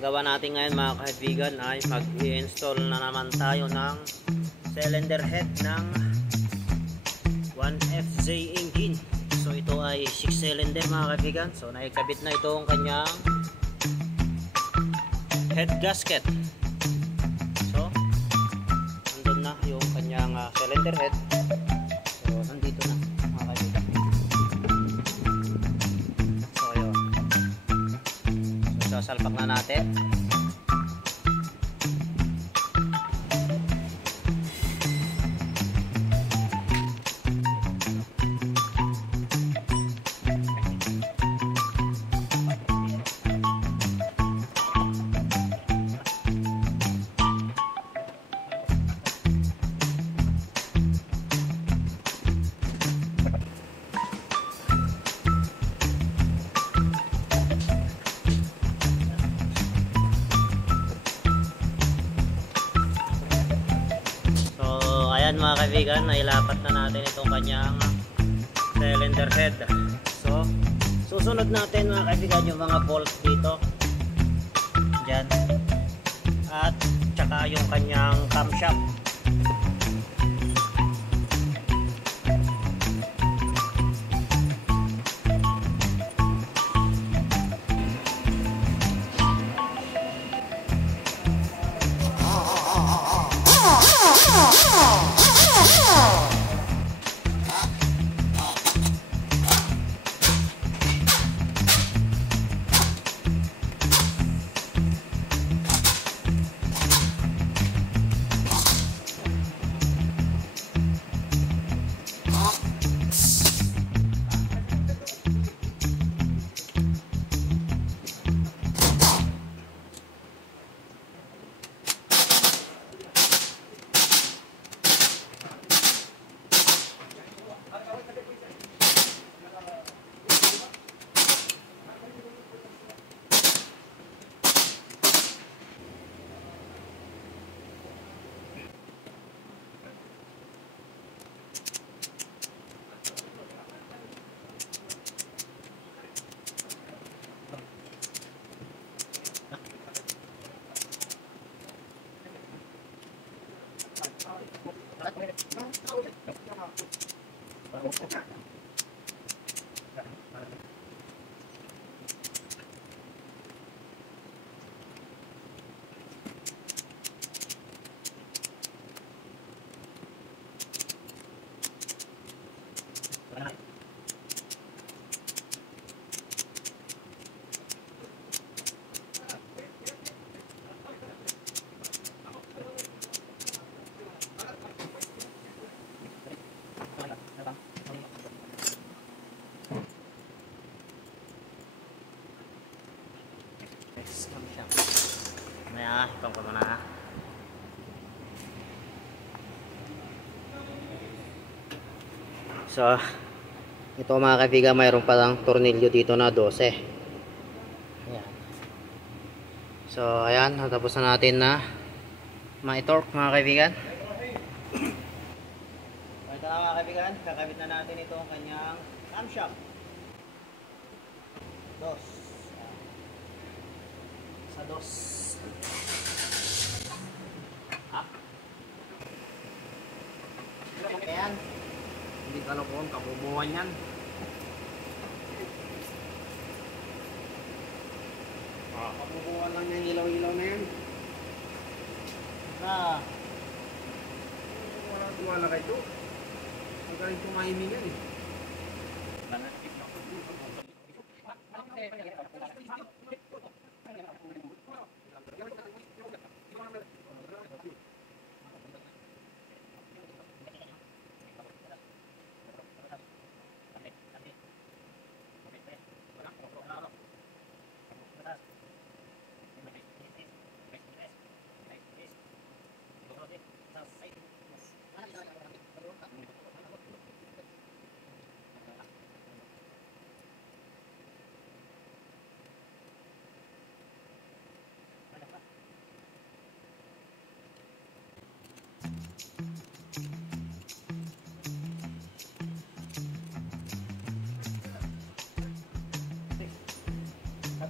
gawa natin ngayon mga kaibigan ay mag-i-install na naman tayo ng cylinder head ng 1FZ engine. So ito ay 6 cylinder mga kaibigan. So naikabit na itong kanyang head gasket. So nandun na yung kanyang cylinder head. So nandito na mga kaibigan. So ayun. So sasalpak na natin. Mga kaibigan, nailapat na natin itong kanyang cylinder head. So susunod natin mga kaibigan yung mga bolt dito dyan at tsaka yung kanyang camshaft. Maya, itong ko na. So, ito mga kaibigan, mayroon palang tornilyo dito na 12. Ayan. So, ayan, natapos na natin na ma-torque mga kaibigan. So, ito na mga kaibigan, kakabit na natin itong kanyang camshaft. Dos. Sa dos. Ayan. Hindi kalokohan, kabubuhan yan. Kabubuhan lang yung ilaw-ilaw na yan. Wala ka ito. Magaling tumahiming yan eh.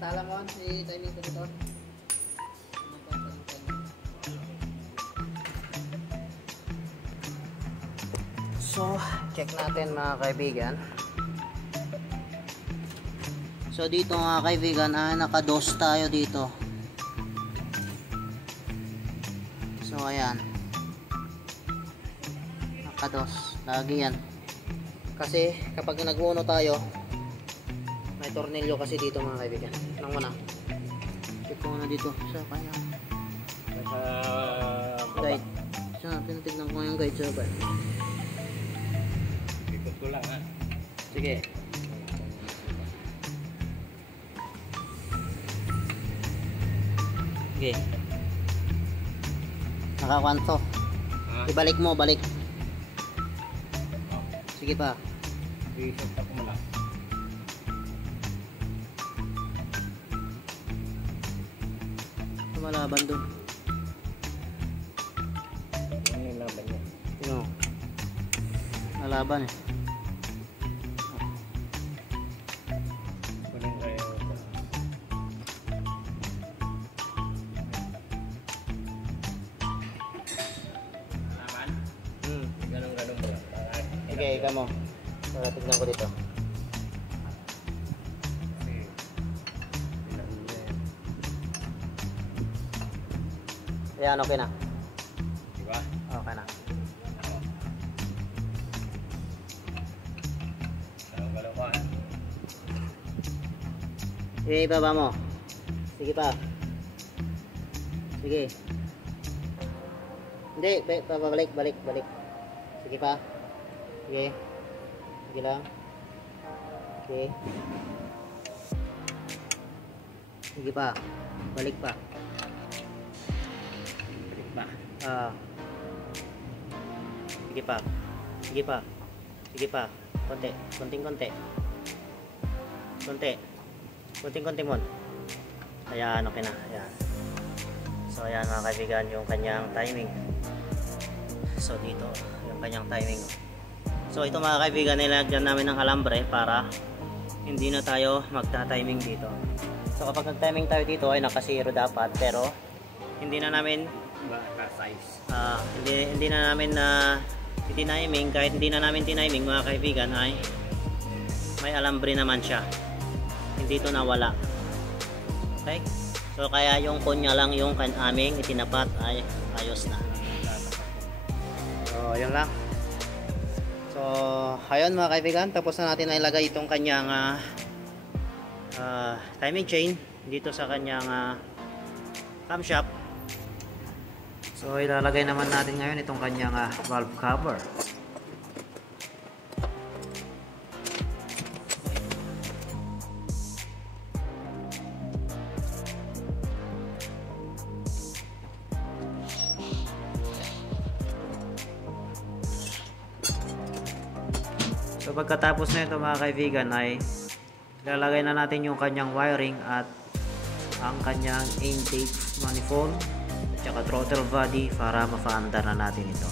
Talamon si Tiny Tutor. So, check natin mga kaibigan. So dito mga kaibigan, naka-dos tayo dito. So ayan, naka-dos, lagi yan. Kasi kapag nag-uno tayo, may tornilyo kasi dito mga kaibigan. Nang muna, check ko na dito sa kanya guide. Siya, tinitignan ko yung guide sa baba. Ikot ko lang ha. Sige. Sige. Nakakwanto. Ibalik mo, balik. Sige pa. Ikot ako muna. Lumalaban dun. Ano yung laban niya? Tingnan mo. Lalaban eh. Kunin kayo. Laban? Ganun-ganun ba? Sige, ikaw mo. Para tignan ko dito. Ayan, okay na. Diba? Okay na. Ganun-ganun ko ha. Sige, ibaba mo. Sige pa. Sige. Hindi, balik. Sige pa. Sige. Sige lang. Okay. Sige pa. Balik pa. Sige pa. Sige pa. Konting-konti. Konting-konti mo. Ayan, okay na. Ayan. So ayan mga kaibigan, yung kanyang timing. So dito, yung kanyang timing. So ito mga kaibigan, nilagyan namin ng alambre para hindi na tayo magta-timing dito. So kapag nag-timing tayo dito ay naka-zero dapat, pero hindi na namin hindi na namin na tiniming. Kahit hindi na namin tiniming mga kaibigan, ay may alambre naman siya, hindi ito nawala. Okay, so kaya yung kunya lang yung aming itinapat ay ayos na. So yun lang. So ayun mga kaibigan, tapos na natin na ilagay itong kanyang timing chain dito sa kanyang camshaft. So ilalagay naman natin ngayon itong kanyang valve cover. So pagkatapos na ito mga kaibigan ay ilalagay na natin yung kanyang wiring at ang kanyang intake manifold at saka throttle body para ma-faandar na natin ito.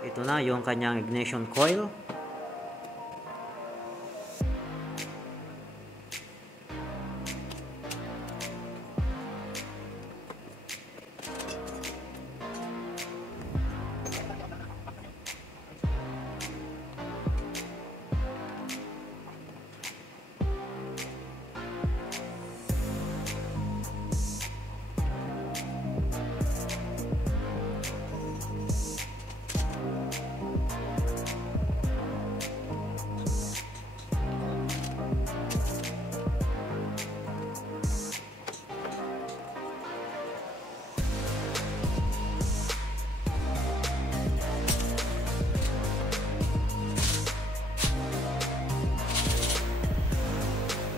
Ito na yung kanyang ignition coil.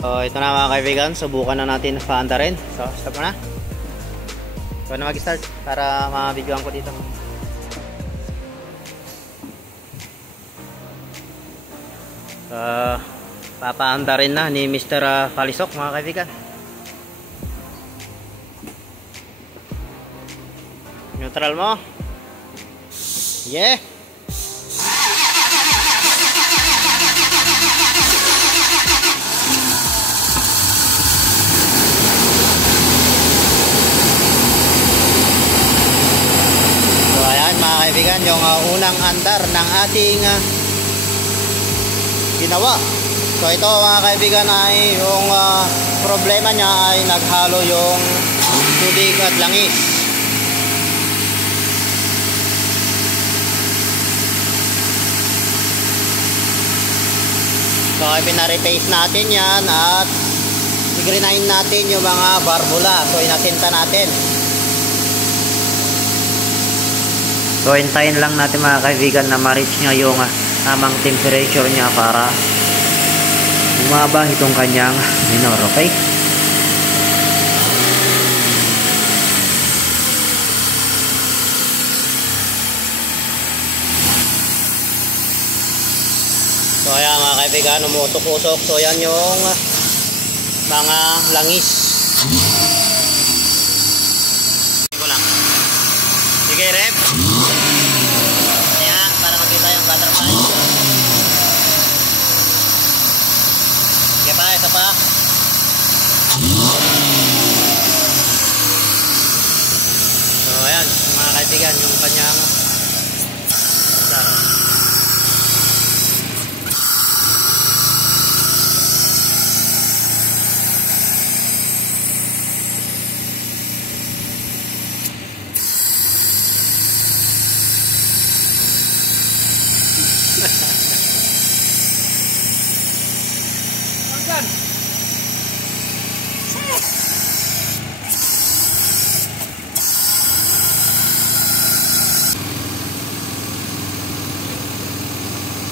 So ito na mga kaibigan, subukan na natin paandarin. So stop mo na. Ikaw na mag-start para ma-videoan ko dito. Papaandarin na ni Mr. Palisok mga kaibigan. Neutral mo. Yeah. So ayan mga kaibigan, yung unang andar ng ating ginawa. So ito mga kaibigan ay yung problema niya ay naghalo yung tubig at langis. So ay pina-replace natin yan at i-grind natin yung mga barbula. So inasinta natin. So hintayin lang natin mga kaibigan na ma-reach niya yung tamang temperature niya para bumaba itong kanyang minor, okay? So ayan mga kaibigan, umutok-usok. So yan yung mga langis. Ito lang. Sige, rep. Kaya para makita yung butterfly. Sige pa, ito pa. So ayan mga kaibigan, yung kanyang andar.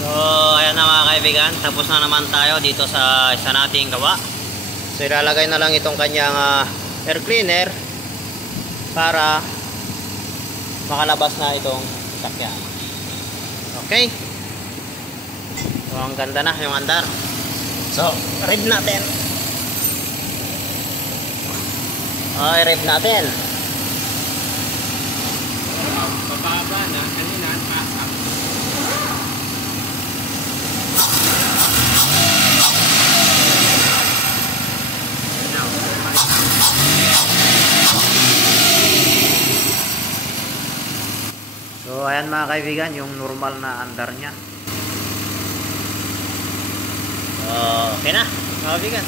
So ayan na mga kaibigan, tapos na naman tayo dito sa isa nating gawa. So ilalagay na lang itong kanyang air cleaner para makalabas na itong sakyan. Okay. So ang ganda na yung andar. So rev natin. Okay, rev natin. Bababa na, kanina ang pasok. So ayan mga kaibigan, yung normal na andar niya. So okay na mga kaibigan.